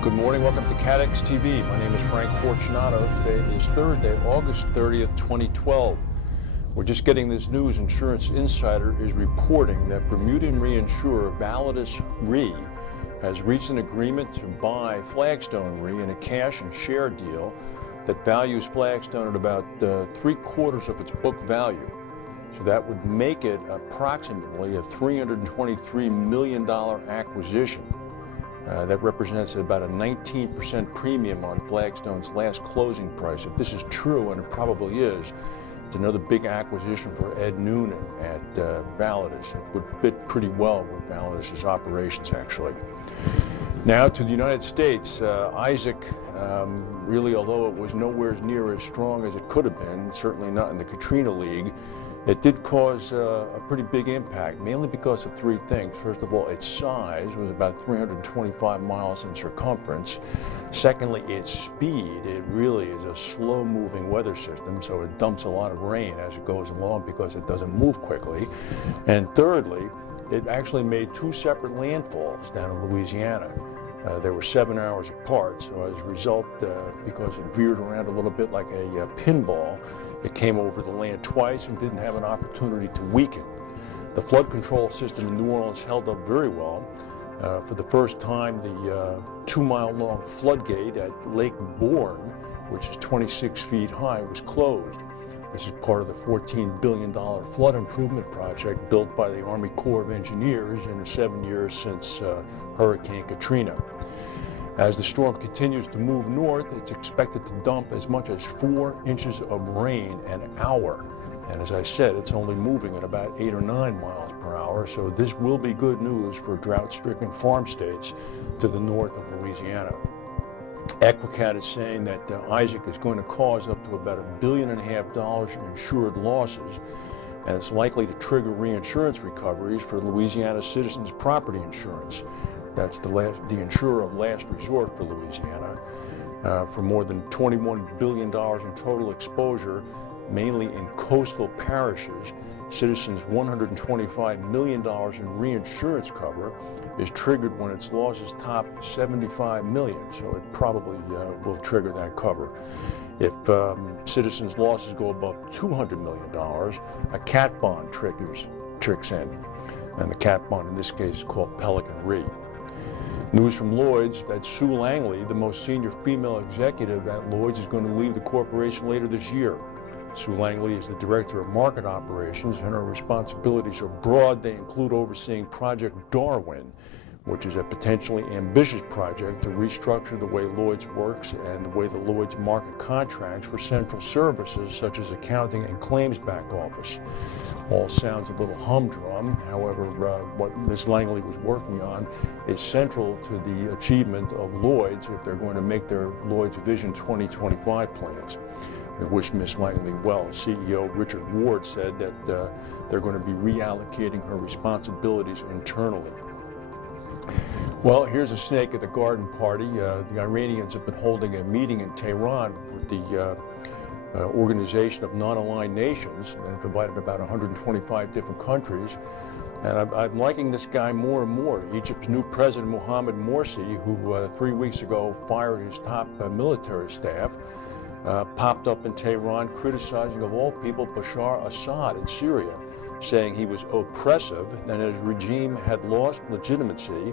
Good morning, welcome to CATEX TV. My name is Frank Fortunato. Today is Thursday, August 30th, 2012. We're just getting this news. Insurance Insider is reporting that Bermudian reinsurer Validus Re has reached an agreement to buy Flagstone Re in a cash and share deal that values Flagstone at about 3/4 of its book value. So that would make it approximately a $323 million acquisition. That represents about a 19% premium on Flagstone's last closing price. If this is true, and it probably is, it's another big acquisition for Ed Noonan at Validus. It would fit pretty well with Validus's operations, actually. Now to the United States. Isaac, really, although it was nowhere near as strong as it could have been, certainly not in the Katrina League, it did cause a pretty big impact, mainly because of three things. First of all, its size was about 325 miles in circumference. Secondly, its speed. It really is a slow-moving weather system, so it dumps a lot of rain as it goes along because it doesn't move quickly. And thirdly, it actually made two separate landfalls down in Louisiana. They were 7 hours apart, so as a result, because it veered around a little bit like a pinball, it came over the land twice and didn't have an opportunity to weaken. The flood control system in New Orleans held up very well. For the first time, the 2-mile-long floodgate at Lake Bourne, which is 26 feet high, was closed. This is part of the $14 billion flood improvement project built by the Army Corps of Engineers in the 7 years since Hurricane Katrina. As the storm continues to move north, it's expected to dump as much as 4 inches of rain an hour. And as I said, it's only moving at about 8 or 9 miles per hour, so this will be good news for drought-stricken farm states to the north of Louisiana. EquiCat is saying that Isaac is going to cause up to about $1.5 billion in insured losses, and it's likely to trigger reinsurance recoveries for Louisiana Citizens Property Insurance. That's the insurer of last resort for Louisiana, for more than $21 billion in total exposure, mainly in coastal parishes. Citizens' $125 million in reinsurance cover is triggered when its losses top $75 million, so it probably will trigger that cover. If Citizens' losses go above $200 million, a cat bond tricks in, and the cat bond in this case is called Pelican Re. News from Lloyd's that Sue Langley, the most senior female executive at Lloyd's, is going to leave the corporation later this year. Sue Langley is the director of market operations, and her responsibilities are broad. They include overseeing Project Darwin, which is a potentially ambitious project to restructure the way Lloyd's works and the way the Lloyd's market contracts for central services such as accounting and claims back office. All sounds a little humdrum. However, what Ms. Langley was working on is central to the achievement of Lloyd's if they're going to make their Lloyd's Vision 2025 plans. I wish Ms. Langley well. CEO Richard Ward said that they're going to be reallocating her responsibilities internally. Well, here's a snake at the garden party. The Iranians have been holding a meeting in Tehran with the Organization of Non-Aligned Nations, and it's invited about 125 different countries. And I'm liking this guy more and more. Egypt's new president, Mohamed Morsi, who 3 weeks ago fired his top military staff, popped up in Tehran criticizing, of all people, Bashar Assad in Syria, saying he was oppressive, that his regime had lost legitimacy,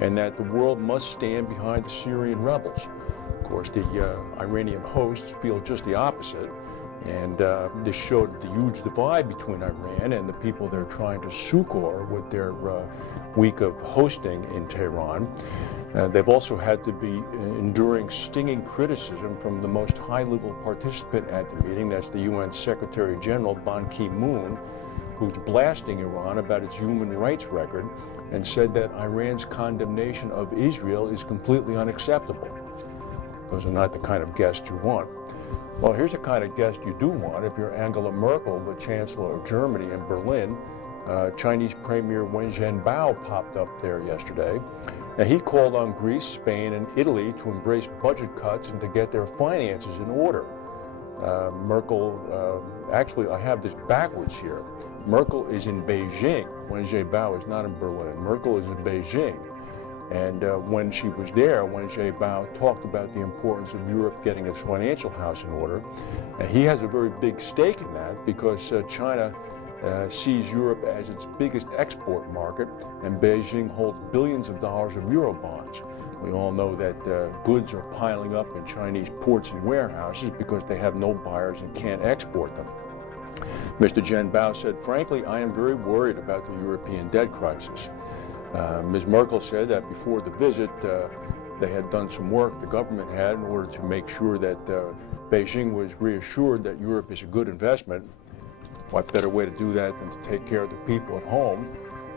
and that the world must stand behind the Syrian rebels. Of course, the Iranian hosts feel just the opposite, and this showed the huge divide between Iran and the people they're trying to succor with their week of hosting in Tehran. They've also had to be enduring stinging criticism from the most high-level participant at the meeting. That's the UN Secretary General Ban Ki-moon, who's blasting Iran about its human rights record and said that Iran's condemnation of Israel is completely unacceptable. Those are not the kind of guests you want. Well, here's the kind of guest you do want if you're Angela Merkel, the Chancellor of Germany, in Berlin. Chinese Premier Wen Jianbao popped up there yesterday. Now, he called on Greece, Spain, and Italy to embrace budget cuts and to get their finances in order. Merkel, actually, I have this backwards here. Merkel is in Beijing. Wen Jianbao is not in Berlin. Merkel is in Beijing. And when she was there, Wen Jiabao talked about the importance of Europe getting its financial house in order. And he has a very big stake in that because China sees Europe as its biggest export market, and Beijing holds billions of dollars of euro bonds. We all know that goods are piling up in Chinese ports and warehouses because they have no buyers and can't export them. Mr. Jiabao said, frankly, I am very worried about the European debt crisis. Ms. Merkel said that before the visit, they had done some work, the government had, in order to make sure that Beijing was reassured that Europe is a good investment. What better way to do that than to take care of the people at home?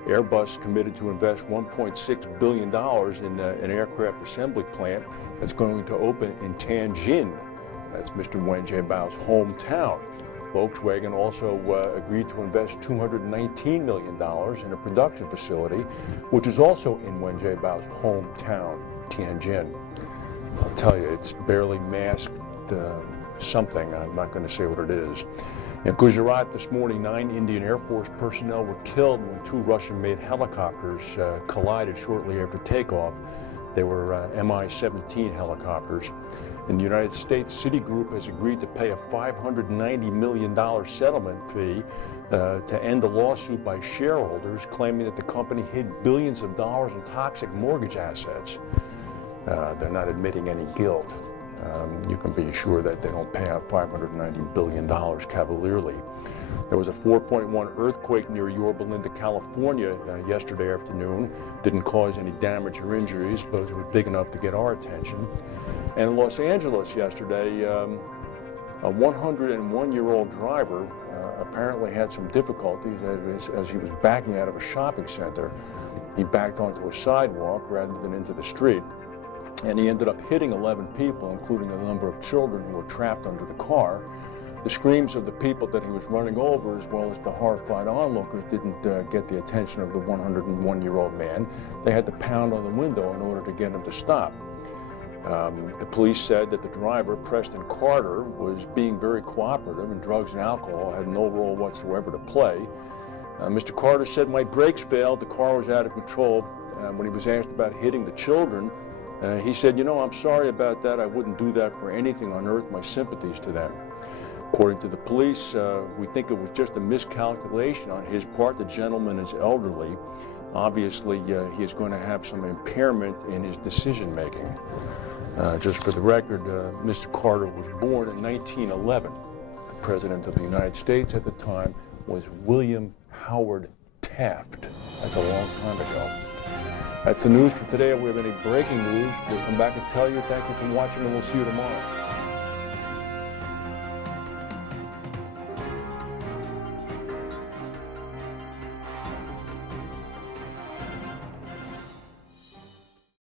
Airbus committed to invest $1.6 billion in an aircraft assembly plant that's going to open in Tianjin. That's Mr. Wen Jiabao's hometown. Volkswagen also agreed to invest $219 million in a production facility, which is also in Wen Jiabao's hometown, Tianjin. I'll tell you, it's barely masked something. I'm not going to say what it is. In Gujarat this morning, 9 Indian Air Force personnel were killed when 2 Russian-made helicopters collided shortly after takeoff. They were Mi-17 helicopters. In the United States, Citigroup has agreed to pay a $590 million settlement fee to end a lawsuit by shareholders claiming that the company hid billions of dollars in toxic mortgage assets. They're not admitting any guilt. You can be sure that they don't pay out $590 billion cavalierly. There was a 4.1 earthquake near Yorba Linda, California yesterday afternoon. Didn't cause any damage or injuries, but it was big enough to get our attention. And in Los Angeles yesterday, a 101-year-old driver apparently had some difficulties as he was backing out of a shopping center. He backed onto a sidewalk rather than into the street. And he ended up hitting 11 people, including a number of children who were trapped under the car. The screams of the people that he was running over, as well as the horrified onlookers, didn't get the attention of the 101-year-old man. They had to pound on the window in order to get him to stop. The police said that the driver, Preston Carter, was being very cooperative, and drugs and alcohol had no role whatsoever to play. Mr. Carter said, my brakes failed, the car was out of control. When he was asked about hitting the children, he said, you know, I'm sorry about that. I wouldn't do that for anything on earth. My sympathies to them. According to the police, we think it was just a miscalculation on his part. The gentleman is elderly. Obviously, he is going to have some impairment in his decision-making. Just for the record, Mr. Carter was born in 1911. The President of the United States at the time was William Howard Taft. That's a long time ago. That's the news for today. If we have any breaking news, we'll come back and tell you. Thank you for watching, and we'll see you tomorrow.